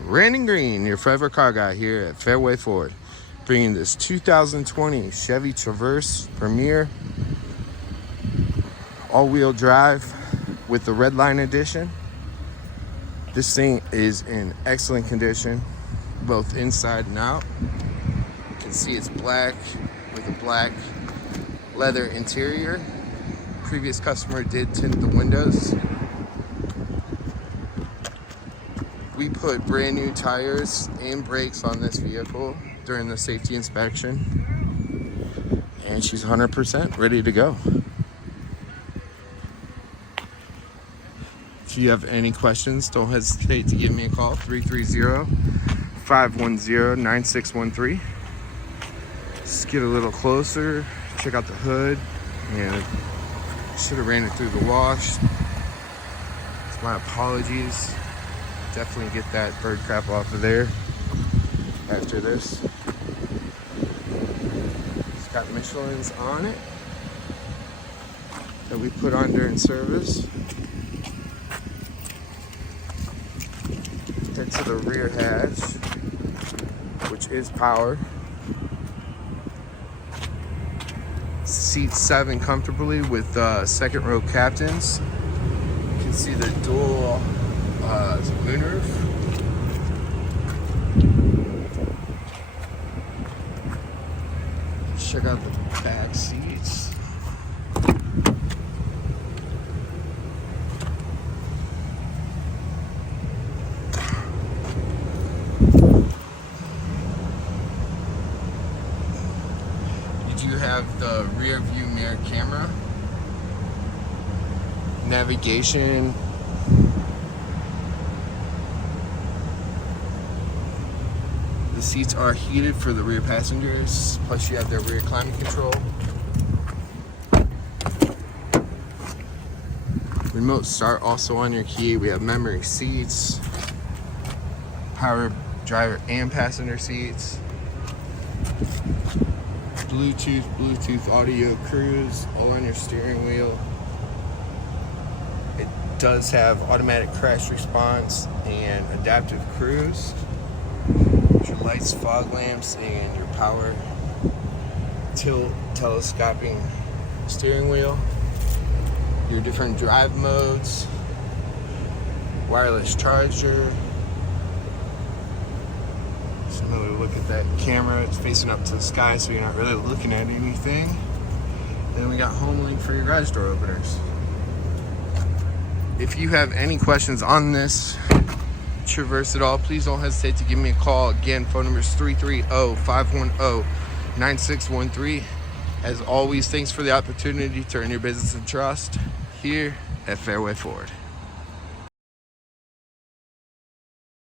Brandon Greene, your forever car guy here at Fairway Ford, bringing this 2020 Chevy Traverse Premier all-wheel drive with the RedLine edition. This thing is in excellent condition, both inside and out. You can see it's black with a black leather interior. Previous customer did tint the windows. We put brand new tires and brakes on this vehicle during the safety inspection, and she's 100% ready to go. If you have any questions, don't hesitate to give me a call, 330-510-9613. Just get a little closer, check out the hood, and should have ran it through the wash. It's my apologies. Definitely get that bird crap off of there after this. It's got Michelin's on it that we put on during service. Head to the rear hatch, which is powered. Seats 7 comfortably with second row captains. You can see the dual moonroof. Check out the back seats. You do have the rear view mirror camera, navigation, the seats are heated for the rear passengers, plus you have their rear climate control. Remote start also on your key. We have memory seats, power driver and passenger seats, Bluetooth audio cruise, all on your steering wheel. It does have automatic crash response and adaptive cruise. Your lights, fog lamps, and your power tilt telescoping steering wheel. Your different drive modes, wireless charger. Just another look at that camera. It's facing up to the sky, so you're not really looking at anything. Then we got home link for your garage door openers. If you have any questions on this Traverse at all, please don't hesitate to give me a call. Again, phone number is 330-510-9613. As always, thanks for the opportunity to earn your business and trust here at Fairway Ford.